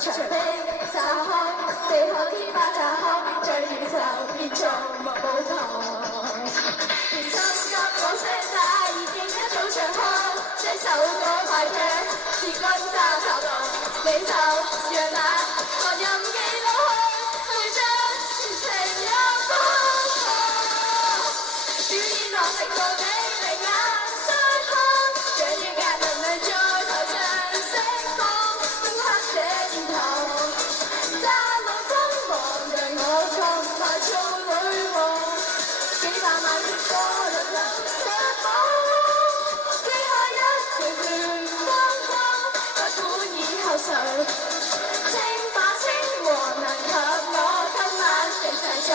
長臂炸開，地厚天花炸開，將宇宙變做木舞台。連心急講聲帶已經一早唱開，這首歌快劇是轟炸頭腦，你就讓那個音記老去，會將全情有風破。表演落力到你另眼相看，讓血壓能量在台上釋放，攻克這念頭，炸浪瘋狂讓我咁快做女王，幾百萬的歌輪流失望，記下一段段風光，不管以後誰稱霸稱王，能給我今晚成世狀。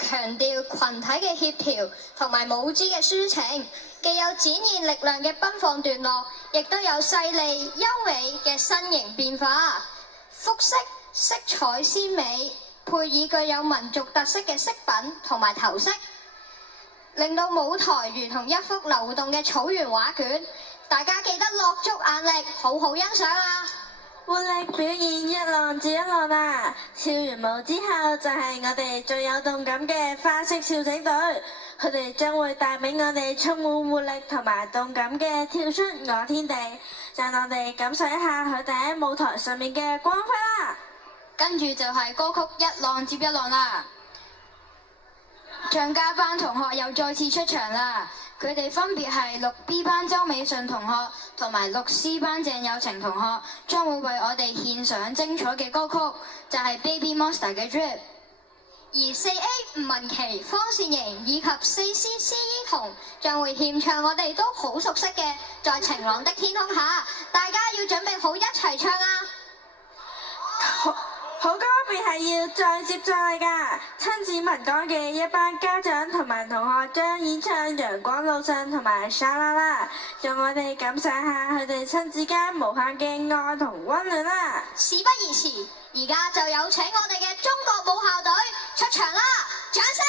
強調群體嘅協調同埋舞姿嘅抒情，既有展現力量嘅奔放段落，亦都有細膩優美嘅身形變化。服飾色彩鮮美，配以具有民族特色嘅飾品同埋頭飾，令到舞台如同一幅流動嘅草原畫卷。大家記得落足眼力，好好欣賞啊！活力表現一浪接一浪啊！跳完舞之後就係我哋最有動感嘅花式笑整隊，佢哋將會帶俾我哋充滿活力同埋動感嘅跳出我天地，讓我哋感受一下佢哋喺舞台上面嘅光輝啦！跟住就係歌曲一浪接一浪啦！唱家班同學又再次出場啦！佢哋分別係6B 班周美順同學同埋6C 班鄭友晴同學，將會為我哋獻上精彩嘅歌曲，就係 Baby Monster 嘅 Drip。而4A 吳文琪、方善瑩以及4C 施依彤將會獻唱我哋都好熟悉嘅《在晴朗的天空下》，大家要準備好一齊唱啊！好歌便係要再接再厲㗎！親子民歌嘅一班家長同埋同學將演唱《陽光路上》同埋《沙啦啦》，讓我哋感受下佢哋親子間無限嘅愛同溫暖啦！事不宜遲，而家就有請我哋嘅中國舞校隊出場啦！掌聲！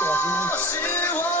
多先。